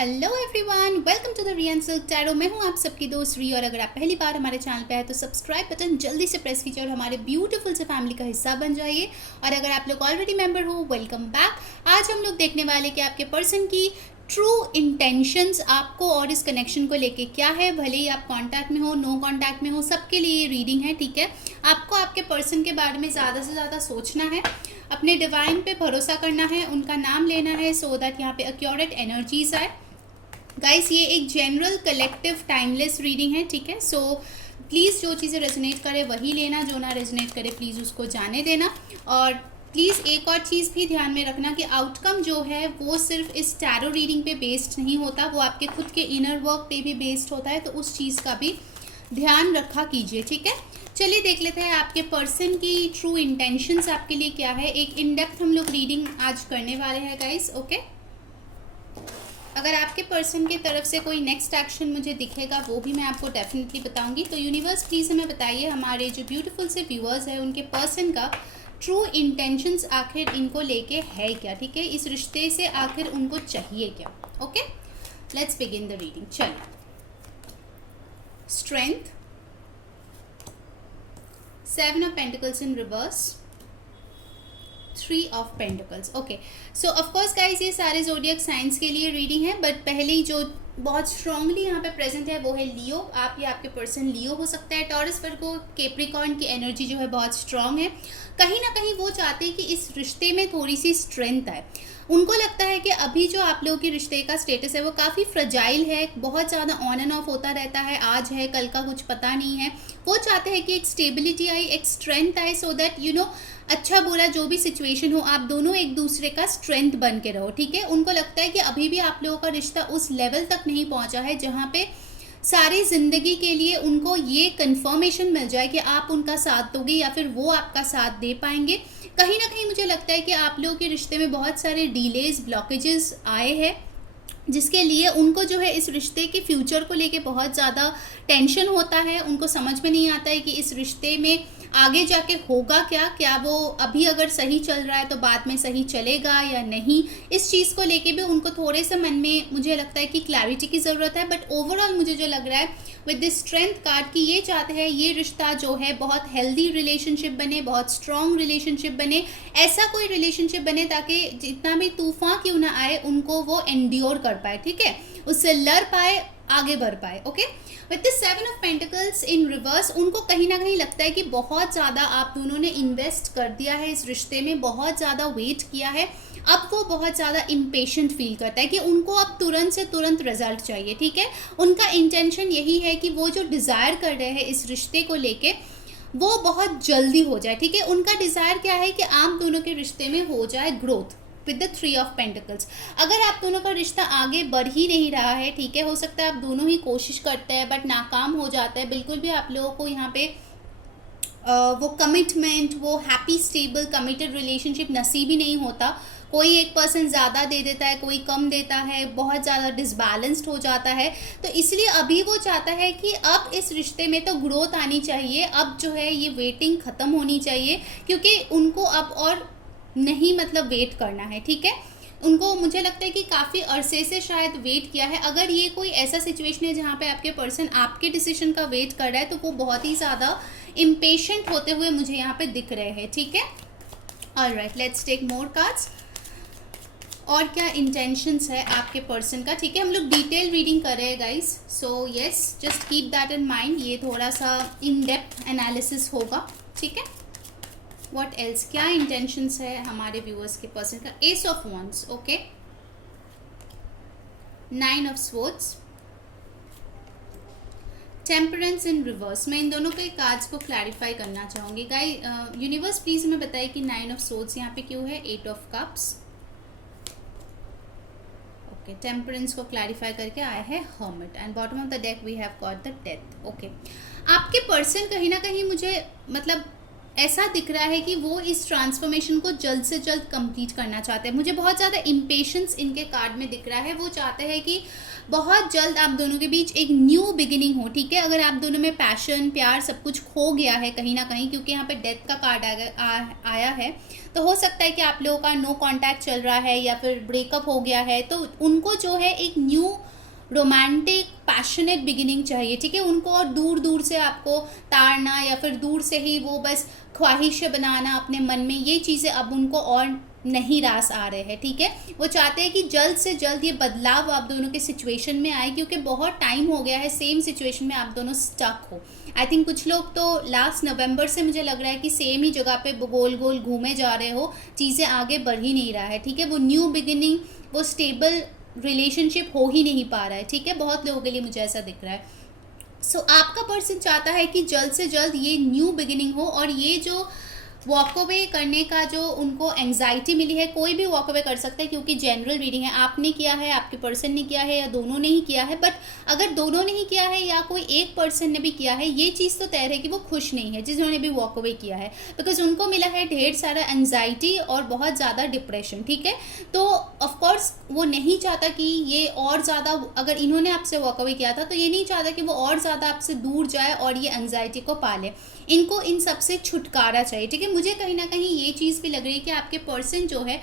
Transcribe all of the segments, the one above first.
Hello everyone, welcome to the Ryan silk tarot. मैं हूं आप सबकी दोस्त री, और अगर आप पहली बार हमारे चैनल पे आए तो सब्सक्राइब बटन जल्दी से प्रेस कीजिए और हमारे ब्यूटीफुल से फैमिली का हिस्सा बन जाइए। और अगर आप लोग ऑलरेडी मेंबर हो, वेलकम बैक। आज हम लोग देखने वाले कि आपके पर्सन की ट्रू इंटेंशंस आपको और इस कनेक्शन को लेके क्या है। भले ही आप कांटेक्ट में हो, नो कांटेक्ट में हो, सबके लिए ये रीडिंग है, ठीक है। आपको आपके पर्सन के बारे में ज़्यादा से ज़्यादा सोचना है, अपने डिवाइन पे भरोसा करना है, उनका नाम लेना है, सो दैट यहाँ पे एक्यूरेट एनर्जीज आए। गाइस, ये एक जनरल कलेक्टिव टाइमलेस रीडिंग है, ठीक है। सो प्लीज़ जो चीज़ें रेजोनेट करे वही लेना, जो ना रेजोनेट करे प्लीज़ उसको जाने देना। और प्लीज़ एक और चीज़ भी ध्यान में रखना कि आउटकम जो है वो सिर्फ इस टैरो रीडिंग पे बेस्ड नहीं होता, वो आपके खुद के इनर वर्क पे भी बेस्ड होता है, तो उस चीज़ का भी ध्यान रखा कीजिए, ठीक है। चलिए देख लेते हैं आपके पर्सन की ट्रू इंटेंशंस आपके लिए क्या है। एक इन डेप्थ हम लोग रीडिंग आज करने वाले हैं गाइस, ओके। अगर आपके पर्सन की तरफ से कोई नेक्स्ट एक्शन मुझे दिखेगा वो भी मैं आपको डेफिनेटली बताऊंगी। तो यूनिवर्स प्लीज़ हमें बताइए, हमारे जो ब्यूटीफुल से व्यूअर्स हैं उनके पर्सन का ट्रू इंटेंशंस आखिर इनको लेके है क्या, ठीक है। इस रिश्ते से आखिर उनको चाहिए क्या, okay. Let's begin the reading. चलिए, strength, 7 of pentacles in reverse, 3 of pentacles, okay. So of course guys ये सारे जोडियक साइंस के लिए रीडिंग है, बट पहले ही जो बहुत स्ट्रांगली यहाँ पे प्रेजेंट है वो है लियो। आप या आपके पर्सन लियो हो सकता है। टॉरस, वर्गो, कैप्रिकॉर्न की एनर्जी जो है बहुत स्ट्रांग है। कहीं ना कहीं वो चाहते हैं कि इस रिश्ते में थोड़ी सी स्ट्रेंथ आए। उनको लगता है कि अभी जो आप लोगों के रिश्ते का स्टेटस है वो काफ़ी फ्रजाइल है, बहुत ज़्यादा ऑन एंड ऑफ होता रहता है, आज है कल का कुछ पता नहीं है। वो चाहते हैं कि एक स्टेबिलिटी आए, एक स्ट्रेंथ आए, सो दैट यू नो अच्छा बुरा जो भी सिचुएशन हो आप दोनों एक दूसरे का स्ट्रेंथ बन के रहो, ठीक है। उनको लगता है कि अभी भी आप लोगों का रिश्ता उस लेवल तक नहीं पहुंचा है जहाँ पे सारी ज़िंदगी के लिए उनको ये कंफर्मेशन मिल जाए कि आप उनका साथ दोगे या फिर वो आपका साथ दे पाएंगे। कहीं ना कहीं मुझे लगता है कि आप लोगों के रिश्ते में बहुत सारे डिलेज, ब्लॉकेजेस आए हैं, जिसके लिए उनको जो है इस रिश्ते के फ्यूचर को लेके बहुत ज़्यादा टेंशन होता है। उनको समझ में नहीं आता है कि इस रिश्ते में आगे जाके होगा क्या, क्या वो अभी अगर सही चल रहा है तो बाद में सही चलेगा या नहीं। इस चीज़ को लेके भी उनको थोड़े से मन में मुझे लगता है कि क्लैरिटी की ज़रूरत है। बट ओवरऑल मुझे जो लग रहा है विद दिस स्ट्रेंथ कार्ड की ये चाहते हैं ये रिश्ता जो है बहुत हेल्दी रिलेशनशिप बने, बहुत स्ट्रॉन्ग रिलेशनशिप बने, ऐसा कोई रिलेशनशिप बने ताकि जितना भी तूफान क्यों ना आए उनको वो एंड्योर कर पाए, ठीक है, उससे लड़ पाए, आगे बढ़ पाए, okay. With this 7 of pentacles in reverse, उनको कहीं ना कहीं लगता है कि बहुत ज़्यादा आप दोनों ने इन्वेस्ट कर दिया है इस रिश्ते में, बहुत ज़्यादा वेट किया है। अब वो बहुत ज़्यादा इम्पेशेंट फील करता है कि उनको अब तुरंत से तुरंत रिजल्ट चाहिए, ठीक है। उनका इंटेंशन यही है कि वो जो डिज़ायर कर रहे हैं इस रिश्ते को लेके वो बहुत जल्दी हो जाए, ठीक है। उनका डिज़ायर क्या है कि आप दोनों के रिश्ते में हो जाए growth with the 3 of pentacles. अगर आप दोनों का रिश्ता आगे बढ़ ही नहीं रहा है, ठीक है, हो सकता है आप दोनों ही कोशिश करते हैं बट नाकाम हो जाता है, बिल्कुल भी आप लोगों को यहाँ पे वो कमिटमेंट, वो हैप्पी स्टेबल कमिटेड रिलेशनशिप नसीब ही नहीं होता। कोई एक पर्सन ज़्यादा दे देता है, कोई कम देता है, बहुत ज़्यादा डिसबैलेंस्ड हो जाता है। तो इसलिए अभी वो चाहता है कि अब इस रिश्ते में तो ग्रोथ आनी चाहिए, अब जो है ये वेटिंग ख़त्म होनी चाहिए, क्योंकि उनको अब और नहीं मतलब वेट करना है, ठीक है। उनको मुझे लगता है कि काफ़ी अरसे से शायद वेट किया है। अगर ये कोई ऐसा सिचुएशन है जहाँ पे आपके पर्सन आपके डिसीजन का वेट कर रहा है तो वो बहुत ही ज़्यादा इम्पेशेंट होते हुए मुझे यहाँ पे दिख रहे हैं, ठीक है। Alright, let's take more cards. और क्या इंटेंशंस है आपके पर्सन का, ठीक है। हम लोग डिटेल रीडिंग कर रहे हैं guys, so yes, just keep that in mind. ये थोड़ा सा इन डेप्थ एनालिसिस होगा, ठीक है। व्हाट एल्स, क्या इंटेंशंस है हमारे व्यूअर्स के पर्सन का। S of wands, okay, 9 of swords, temperance in reverse. मैं इन दोनों के कार्ड्स को क्लैरिफाई करना चाहूँगी गाइस। यूनिवर्स प्लीज हमें बताइए कि 9 ऑफ स्वॉर्ड्स यहाँ पे क्यों है, 8 ऑफ कप्स, ओके, टेम्परेंस को क्लैरिफाई करके आया है hermit, and bottom of the deck we have got the death, okay. आपके पर्सन कहीं ना कहीं मुझे मतलब ऐसा दिख रहा है कि वो इस ट्रांसफॉर्मेशन को जल्द से जल्द कंप्लीट करना चाहते हैं। मुझे बहुत ज़्यादा इम्पेशंस इनके कार्ड में दिख रहा है। वो चाहते हैं कि बहुत जल्द आप दोनों के बीच एक न्यू बिगिनिंग हो, ठीक है। अगर आप दोनों में पैशन, प्यार सब कुछ खो गया है कहीं ना कहीं, क्योंकि यहाँ पे डेथ का कार्ड आया है, तो हो सकता है कि आप लोगों का नो कांटेक्ट चल रहा है या फिर ब्रेकअप हो गया है, तो उनको जो है एक न्यू रोमांटिक पैशनेट बिगिनिंग चाहिए, ठीक है। उनको और दूर दूर से आपको ताड़ना या फिर दूर से ही वो बस ख्वाहिशें बनाना अपने मन में, ये चीज़ें अब उनको और नहीं रास आ रहे हैं, ठीक है। वो चाहते हैं कि जल्द से जल्द ये बदलाव आप दोनों के सिचुएशन में आए, क्योंकि बहुत टाइम हो गया है सेम सिचुएशन में आप दोनों स्टक हो। आई थिंक कुछ लोग तो लास्ट नवंबर से मुझे लग रहा है कि सेम ही जगह पे गोल गोल घूमे जा रहे हो, चीज़ें आगे बढ़ ही नहीं रहा है, ठीक है। वो न्यू बिगिनिंग, वो स्टेबल रिलेशनशिप हो ही नहीं पा रहा है, ठीक है। बहुत लोगों के लिए मुझे ऐसा दिख रहा है। आपका पर्सन चाहता है कि जल्द से जल्द ये न्यू बिगिनिंग हो, और ये जो वॉक अवे करने का जो उनको एंजाइटी मिली है, कोई भी वॉक अवे कर सकता है, क्योंकि जनरल रीडिंग है। आपने किया है, आपके पर्सन ने किया है, या दोनों ने ही किया है, बट अगर दोनों ने ही किया है या कोई एक पर्सन ने भी किया है, ये चीज़ तो तय है कि वो खुश नहीं है जिन्होंने भी वॉक अवे किया है, बिकॉज उनको मिला है ढेर सारा एंजाइटी और बहुत ज़्यादा डिप्रेशन, ठीक है। तो ऑफकोर्स वो नहीं चाहता कि ये और ज़्यादा, अगर इन्होंने आपसे वॉक अवे किया था तो ये नहीं चाहता कि वो और ज़्यादा आपसे दूर जाए और ये एंजाइटी को पाले। इनको इन सब से छुटकारा चाहिए, ठीक है। मुझे कहीं ना कहीं ये चीज़ भी लग रही है कि आपके पर्सन जो है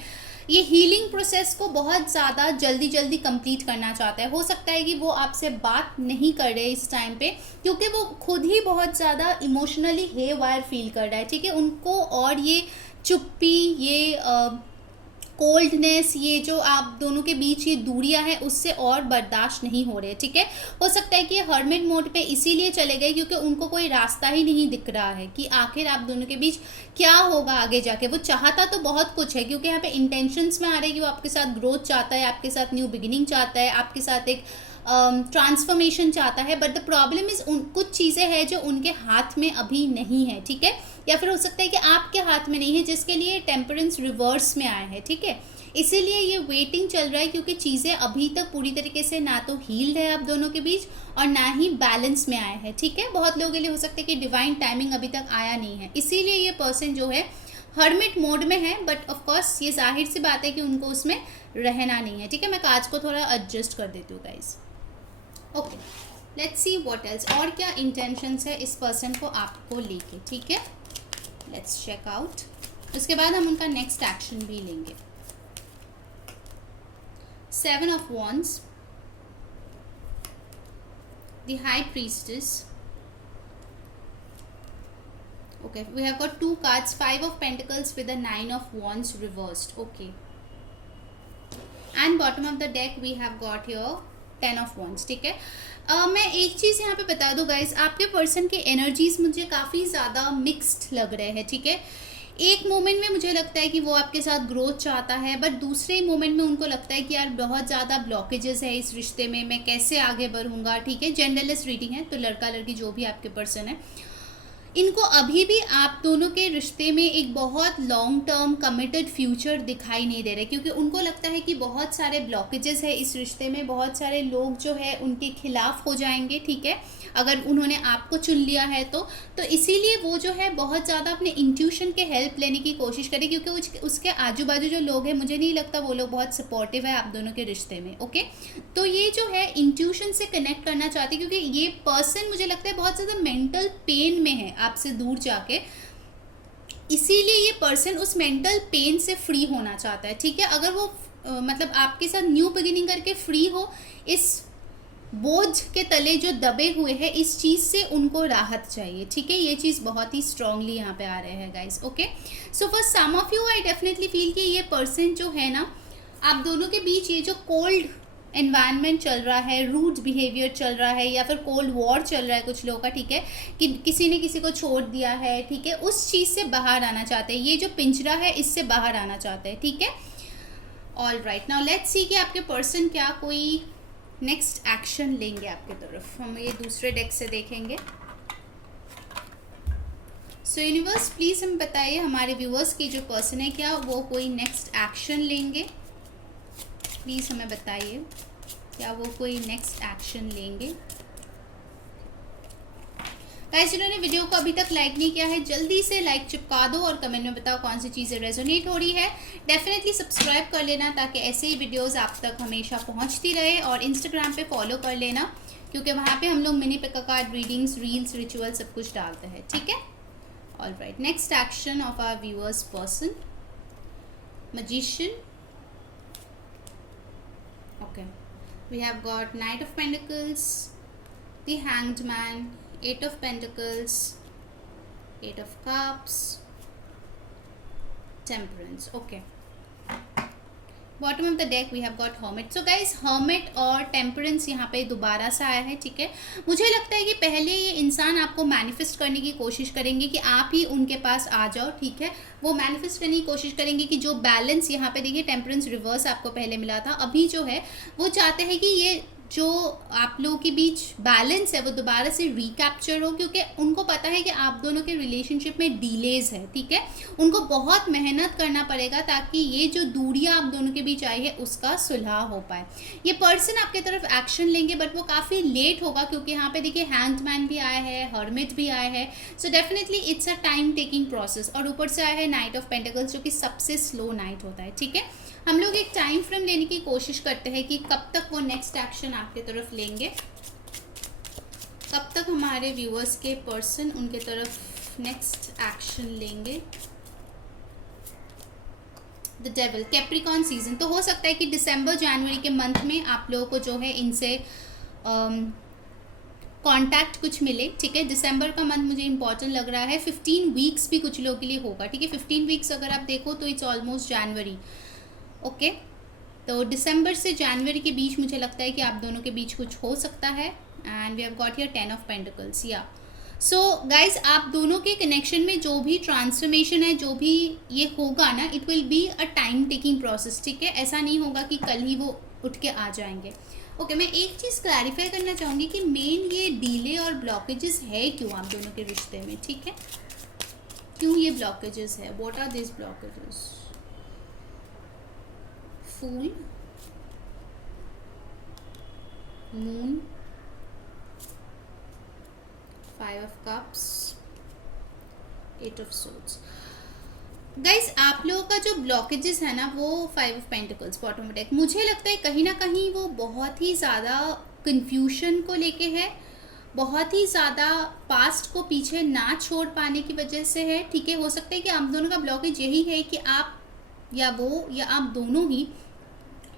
ये हीलिंग प्रोसेस को बहुत ज़्यादा जल्दी जल्दी कंप्लीट करना चाहता है। हो सकता है कि वो आपसे बात नहीं कर रहे इस टाइम पे, क्योंकि वो खुद ही बहुत ज़्यादा इमोशनली हे वायर फील कर रहा है, ठीक है। उनको और ये चुप्पी, ये कोल्डनेस, ये जो आप दोनों के बीच ये दूरियां हैं, उससे और बर्दाश्त नहीं हो रहे, ठीक है। हो सकता है कि ये हर्मिट मोड पे इसीलिए चले गए क्योंकि उनको कोई रास्ता ही नहीं दिख रहा है कि आखिर आप दोनों के बीच क्या होगा आगे जाके। वो चाहता तो बहुत कुछ है, क्योंकि यहाँ पे इंटेंशंस में आ रहा है कि वो आपके साथ ग्रोथ चाहता है, आपके साथ न्यू बिगिनिंग चाहता है, आपके साथ एक ट्रांसफॉर्मेशन चाहता है, बट द प्रॉब्लम इज कुछ चीज़ें हैं जो उनके हाथ में अभी नहीं है, ठीक है। या फिर हो सकता है कि आपके हाथ में नहीं है, जिसके लिए टेम्परेंस रिवर्स में आया है, ठीक है। इसीलिए ये वेटिंग चल रहा है, क्योंकि चीज़ें अभी तक पूरी तरीके से ना तो हील्ड है आप दोनों के बीच और ना ही बैलेंस में आया है, ठीक है। बहुत लोगों के लिए हो सकता है कि डिवाइन टाइमिंग अभी तक आया नहीं है, इसीलिए ये पर्सन जो है हर्मिट मोड में है। बट ऑफकोर्स ये जाहिर सी बात है कि उनको उसमें रहना नहीं है, ठीक है। मैं कांच को थोड़ा एडजस्ट कर देती हूँ guys. Okay, let's see what else, और क्या इंटेंशंस है इस पर्सन को आपको लेके, ठीक है। लेट्स चेक आउट, उसके बाद हम उनका नेक्स्ट एक्शन भी लेंगे। 7 of Wands, the High Priestess. Okay, we have got 2 cards, 5 of Pentacles with the 9 of Wands reversed. Okay, and bottom of the deck we have got here 10 of Wands, ठीक है। मैं एक चीज़ यहाँ पे बता दूँ गाइज, आपके पर्सन के एनर्जीज मुझे काफ़ी ज़्यादा मिक्स्ड लग रहे हैं, ठीक है। एक मोमेंट में मुझे लगता है कि वो आपके साथ ग्रोथ चाहता है, बट दूसरे मोमेंट में उनको लगता है कि यार बहुत ज़्यादा ब्लॉकेजेस है इस रिश्ते में, मैं कैसे आगे बढ़ूँगा, ठीक है। जेंडरलेस रीडिंग है, तो लड़का लड़की जो भी आपके पर्सन है, इनको अभी भी आप दोनों के रिश्ते में एक बहुत लॉन्ग टर्म कमिटेड फ्यूचर दिखाई नहीं दे रहे, क्योंकि उनको लगता है कि बहुत सारे ब्लॉकेजेस है इस रिश्ते में, बहुत सारे लोग जो है उनके खिलाफ हो जाएंगे, ठीक है, अगर उन्होंने आपको चुन लिया है तो इसीलिए वो जो है बहुत ज़्यादा अपने इंट्यूशन के हेल्प लेने की कोशिश करें, क्योंकि उसके आजू बाजू जो लोग हैं मुझे नहीं लगता वो लोग बहुत सपोर्टिव है आप दोनों के रिश्ते में। ओके, तो ये जो है इंट्यूशन से कनेक्ट करना चाहते हैं, क्योंकि ये पर्सन मुझे लगता है बहुत ज़्यादा मेंटल पेन में है आपसे दूर जाके, इसीलिए ये पर्सन उस मेंटल पेन से फ्री होना चाहता है, ठीक है। अगर वो मतलब आपके साथ न्यू बिगिनिंग करके फ्री हो, इस बोझ के तले जो दबे हुए हैं इस चीज़ से उनको राहत चाहिए, ठीक है। ये चीज़ बहुत ही स्ट्रांगली यहाँ पे आ रहे हैं guys. Okay, so for some of you I definitely feel कि ये पर्सन जो है ना, आप दोनों के बीच ये जो कोल्ड एनवायरनमेंट चल रहा है, रूड बिहेवियर चल रहा है, या फिर कोल्ड वॉर चल रहा है कुछ लोगों का, ठीक है, कि किसी ने किसी को छोड़ दिया है, ठीक है, उस चीज़ से बाहर आना चाहते हैं, ये जो पिंजरा है इससे बाहर आना चाहते हैं, ठीक है। All right, now let's see कि आपके पर्सन क्या कोई नेक्स्ट एक्शन लेंगे आपके तरफ। हम ये दूसरे डेक से देखेंगे। सो यूनिवर्स प्लीज़ हम बताइए हमारे व्यूअर्स की जो पर्सन है क्या वो कोई नेक्स्ट एक्शन लेंगे, प्लीज़ हमें बताइए क्या वो कोई नेक्स्ट एक्शन लेंगे। गाइस जिन्होंने वीडियो को अभी तक लाइक नहीं किया है जल्दी से लाइक चिपका दो और कमेंट में बताओ कौन सी चीज़ें रेजोनेट हो रही है। डेफिनेटली सब्सक्राइब कर लेना ताकि ऐसे ही वीडियोस आप तक हमेशा पहुंचती रहे, और इंस्टाग्राम पे फॉलो कर लेना क्योंकि वहाँ पे हम लोग mini pick card readings, reels, ritual सब कुछ डालते हैं, ठीक है। All right, next action of our viewers person, magician. Okay, we have got Knight of Pentacles, the Hanged Man, Eight of Pentacles, Eight of Cups, Temperance. Okay, bottom of the deck we have got hermit. So guys hermit और temperance यहाँ पे दोबारा से आया है, ठीक है। मुझे लगता है कि पहले ये इंसान आपको मैनिफेस्ट करने की कोशिश करेंगे कि आप ही उनके पास आ जाओ, ठीक है। वो मैनिफेस्ट करने की कोशिश करेंगे कि जो बैलेंस यहाँ पे देखिए टेम्परेंस रिवर्स आपको पहले मिला था, अभी जो है वो चाहते हैं कि ये जो आप लोगों के बीच बैलेंस है वो दोबारा से रिकैप्चर हो, क्योंकि उनको पता है कि आप दोनों के रिलेशनशिप में डिलेज है, ठीक है। उनको बहुत मेहनत करना पड़ेगा ताकि ये जो दूरियां आप दोनों के बीच आई है उसका सुलह हो पाए। ये पर्सन आपके तरफ एक्शन लेंगे बट वो काफ़ी लेट होगा, क्योंकि यहाँ पे देखिए हैंग्ड मैन भी आया है, हर्मिट भी आया है। So definitely it's a time taking process, और ऊपर से आया है नाइट ऑफ पेंटिकल्स जो कि सबसे स्लो नाइट होता है, ठीक है। हम लोग एक टाइम फ्रेम लेने की कोशिश करते हैं कि कब तक वो नेक्स्ट एक्शन आपके तरफ लेंगे, कब तक हमारे व्यूअर्स के पर्सन उनके तरफ नेक्स्ट एक्शन लेंगे। द डेविल, कैप्रिकॉर्न सीजन, तो हो सकता है कि दिसंबर जनवरी के मंथ में आप लोगों को जो है इनसे कांटेक्ट कुछ मिले, ठीक है। दिसंबर का मंथ मुझे इंपॉर्टेंट लग रहा है। 15 वीक्स भी कुछ लोगों के लिए होगा, ठीक है। 15 वीक्स अगर आप देखो तो इट्स ऑलमोस्ट जनवरी, ओके। तो दिसंबर से जनवरी के बीच मुझे लगता है कि आप दोनों के बीच कुछ हो सकता है। And we have got here 10 of pentacles, या सो गाइज आप दोनों के कनेक्शन में जो भी ट्रांसफॉर्मेशन है, जो भी ये होगा ना, it will be a time taking process, ठीक है। ऐसा नहीं होगा कि कल ही वो उठ के आ जाएंगे। ओके, मैं एक चीज़ क्लैरिफाई करना चाहूँगी कि मेन ये डीले और ब्लॉकेजेस है क्यों आप दोनों के रिश्ते में, ठीक है। क्यों ये ब्लॉकेजेस है, what are this blockages? Fool, moon, 5 of cups, 8 of swords. Guys आप लोगों का जो ब्लॉकेजेस है ना वो 5 ऑफ पेंटिकल्स बॉटम डेक, मुझे लगता है कहीं ना कहीं वो बहुत ही ज़्यादा कंफ्यूशन को लेके है, बहुत ही ज़्यादा पास्ट को पीछे ना छोड़ पाने की वजह से है, ठीक है। हो सकता है कि आप दोनों का ब्लॉकेज यही है कि आप या वो या आप दोनों ही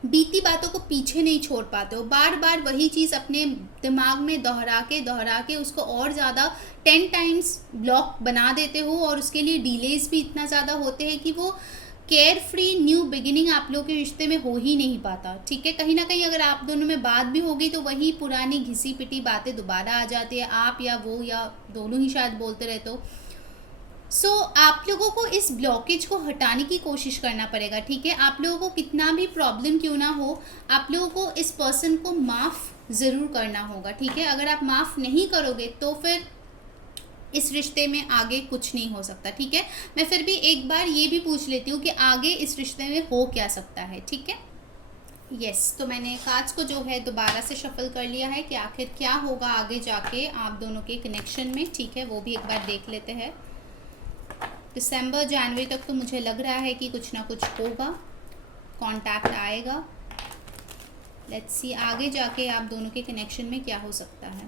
बीती बातों को पीछे नहीं छोड़ पाते हो, बार बार वही चीज़ अपने दिमाग में दोहरा के उसको और ज़्यादा 10 टाइम्स ब्लॉक बना देते हो, और उसके लिए डिलेज भी इतना ज़्यादा होते हैं कि वो केयर फ्री न्यू बिगिनिंग आप लोग के रिश्ते में हो ही नहीं पाता, ठीक है। कहीं ना कहीं अगर आप दोनों में बात भी होगी तो वही पुरानी घिसी पिटी बातें दोबारा आ जाती है, आप या वो या दोनों ही शायद बोलते रहते हो। सो आप लोगों को इस ब्लॉकेज को हटाने की कोशिश करना पड़ेगा, ठीक है। आप लोगों को कितना भी प्रॉब्लम क्यों ना हो, आप लोगों को इस पर्सन को माफ़ ज़रूर करना होगा, ठीक है। अगर आप माफ़ नहीं करोगे तो फिर इस रिश्ते में आगे कुछ नहीं हो सकता, ठीक है। मैं फिर भी एक बार ये भी पूछ लेती हूँ कि आगे इस रिश्ते में हो क्या सकता है, ठीक है। यस, तो मैंने कार्ड्स को जो है दोबारा से शफल कर लिया है कि आखिर क्या होगा आगे जाके आप दोनों के कनेक्शन में, ठीक है। वो भी एक बार देख लेते हैं। दिसंबर जनवरी तक तो मुझे लग रहा है कि कुछ ना कुछ होगा, कांटेक्ट आएगा। लेट्स सी आगे जाके आप दोनों के कनेक्शन में क्या हो सकता है।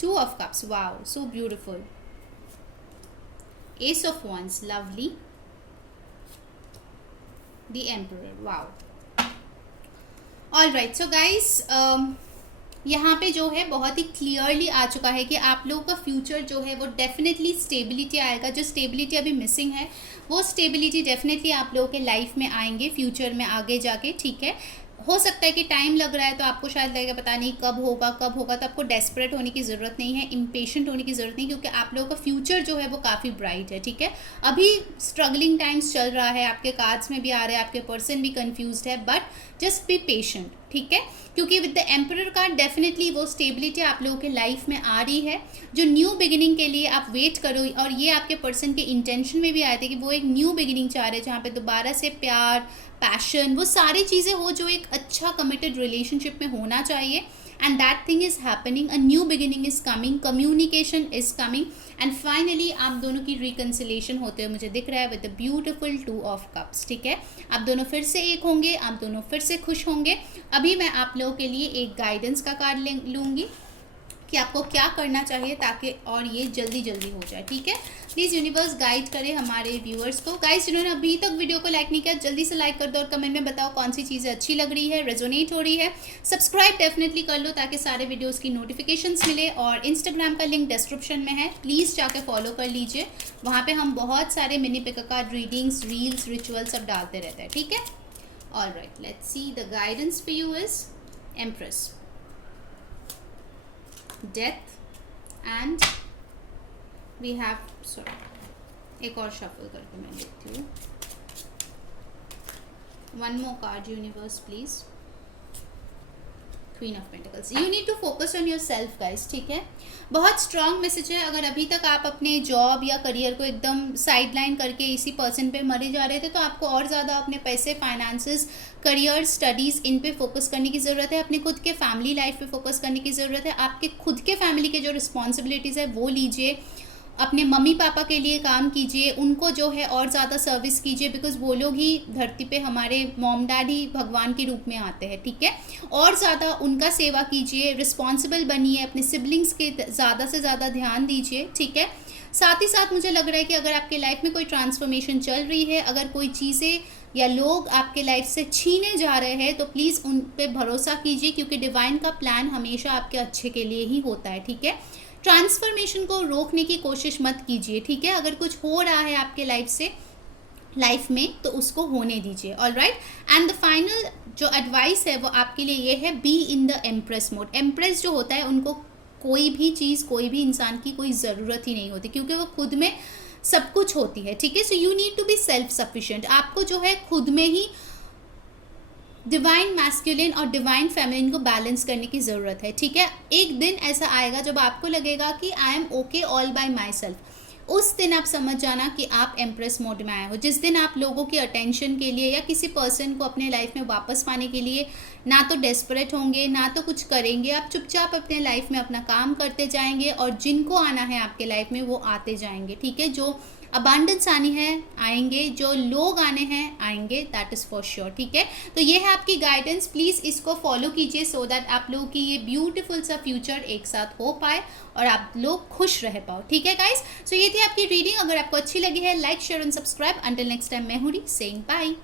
2 of cups, wow so beautiful. Ace of wands, lovely. The emperor, wow. All right, so guys यहाँ पे जो है बहुत ही क्लियरली आ चुका है कि आप लोगों का फ्यूचर जो है वो डेफिनेटली स्टेबिलिटी आएगा। जो स्टेबिलिटी अभी मिसिंग है वो स्टेबिलिटी डेफिनेटली आप लोगों के लाइफ में आएंगे फ्यूचर में आगे जाके, ठीक है। हो सकता है कि टाइम लग रहा है तो आपको शायद लगेगा पता नहीं कब होगा, तो आपको डेस्परेट होने की ज़रूरत नहीं है, इम्पेशेंट होने की ज़रूरत नहीं, क्योंकि आप लोगों का फ्यूचर जो है वो काफ़ी ब्राइट है, ठीक है। अभी स्ट्रगलिंग टाइम्स चल रहा है, आपके कार्ड्स में भी आ रहे हैं, आपके पर्सन भी कंफ्यूज्ड है, बट जस्ट बी पेशेंट, ठीक है। क्योंकि with the emperor card definitely वो स्टेबिलिटी आप लोगों के लाइफ में आ रही है। जो न्यू बिगिनिंग के लिए आप वेट करो, और ये आपके पर्सन के इंटेंशन में भी आए थे कि वो एक न्यू बिगिनिंग चाह रहे हैं जहाँ पे दोबारा से प्यार, पैशन, वो सारी चीज़ें हो जो एक अच्छा कमिटेड रिलेशनशिप में होना चाहिए। And that thing is happening, a new beginning is coming, communication is coming, and finally आप दोनों की रिकन्सिलेशन होते हुए मुझे दिख रहा है with the beautiful 2 of cups, ठीक है। आप दोनों फिर से एक होंगे, आप दोनों फिर से खुश होंगे। अभी मैं आप लोगों के लिए एक गाइडेंस का कार्ड लूँगी कि आपको क्या करना चाहिए ताकि और ये जल्दी जल्दी हो जाए, ठीक है। प्लीज़ यूनिवर्स गाइड करे हमारे व्यूअर्स को। गाइस जिन्होंने अभी तक वीडियो को लाइक नहीं किया जल्दी से लाइक कर दो और कमेंट में बताओ कौन सी चीज़ें अच्छी लग रही है, रेजोनेट हो रही है। सब्सक्राइब डेफिनेटली कर लो ताकि सारे वीडियोस की नोटिफिकेशंस मिले, और इंस्टाग्राम का लिंक डिस्क्रिप्शन में है, प्लीज़ जाके फॉलो कर लीजिए। वहाँ पर हम बहुत सारे mini pick card readings, reels, ritual सब डालते रहते हैं, ठीक है। Alright, let's see the guidance for you is empress, death, and we have, sorry एक और शफल करके मैं देखती हूँ। One more card universe please, queen of pentacles. You need to focus on yourself guys, ठीक है। बहुत strong message है। अगर अभी तक आप अपने जॉब या करियर को एकदम साइडलाइन करके इसी पर्सन पे मरे जा रहे थे तो आपको और ज़्यादा अपने पैसे, फाइनेंसेस, करियर, स्टडीज़, इन पे फोकस करने की ज़रूरत है। अपने खुद के फैमिली लाइफ पे फोकस करने की ज़रूरत है। आपके खुद के फैमिली के जो रिस्पॉन्सिबिलिटीज़ है वो लीजिए। अपने मम्मी पापा के लिए काम कीजिए, उनको जो है और ज़्यादा सर्विस कीजिए, बिकॉज वो लोग ही धरती पे हमारे मॉम डैड ही भगवान के रूप में आते हैं, ठीक है। और ज़्यादा उनका सेवा कीजिए, रिस्पॉन्सिबल बनिए, अपने सिबलिंग्स के ज़्यादा से ज़्यादा ध्यान दीजिए, ठीक है। साथ ही साथ मुझे लग रहा है कि अगर आपके लाइफ में कोई ट्रांसफॉर्मेशन चल रही है, अगर कोई चीज़ें या लोग आपके लाइफ से छीने जा रहे हैं तो प्लीज़ उन पे भरोसा कीजिए, क्योंकि डिवाइन का प्लान हमेशा आपके अच्छे के लिए ही होता है, ठीक है। ट्रांसफॉर्मेशन को रोकने की कोशिश मत कीजिए, ठीक है। अगर कुछ हो रहा है आपके लाइफ में तो उसको होने दीजिए, ऑलराइट। एंड द फाइनल जो एडवाइस है वो आपके लिए ये है, be in the empress mode. Empress जो होता है उनको कोई भी चीज़, कोई भी इंसान की कोई ज़रूरत ही नहीं होती, क्योंकि वो खुद में सब कुछ होती है, ठीक है। So you need to be self sufficient. आपको जो है खुद में ही डिवाइन मैस्कुलिन और डिवाइन फेमिनिन को बैलेंस करने की ज़रूरत है, ठीक है। एक दिन ऐसा आएगा जब आपको लगेगा कि I am okay all bye my self. उस दिन आप समझ जाना कि आप एम्प्रेस मोड में आए हो। जिस दिन आप लोगों की अटेंशन के लिए या किसी पर्सन को अपने लाइफ में वापस पाने के लिए ना तो डेस्परेट होंगे, ना तो कुछ करेंगे, आप चुपचाप अपने लाइफ में अपना काम करते जाएंगे और जिनको आना है आपके लाइफ में वो आते जाएंगे, ठीक है। जो अबांडेंस आनी है आएंगे, जो लोग आने हैं आएंगे, दैट इज़ फॉर श्योर, ठीक है। तो ये है आपकी गाइडेंस, प्लीज़ इसको फॉलो कीजिए सो दैट आप लोगों की ये ब्यूटीफुल सा फ्यूचर एक साथ हो पाए और आप लोग खुश रह पाओ, ठीक है गाइस। सो ये थी आपकी रीडिंग। अगर आपको अच्छी लगी है like, share and subscribe. Until next time मैं हूँ सेइंग बाय।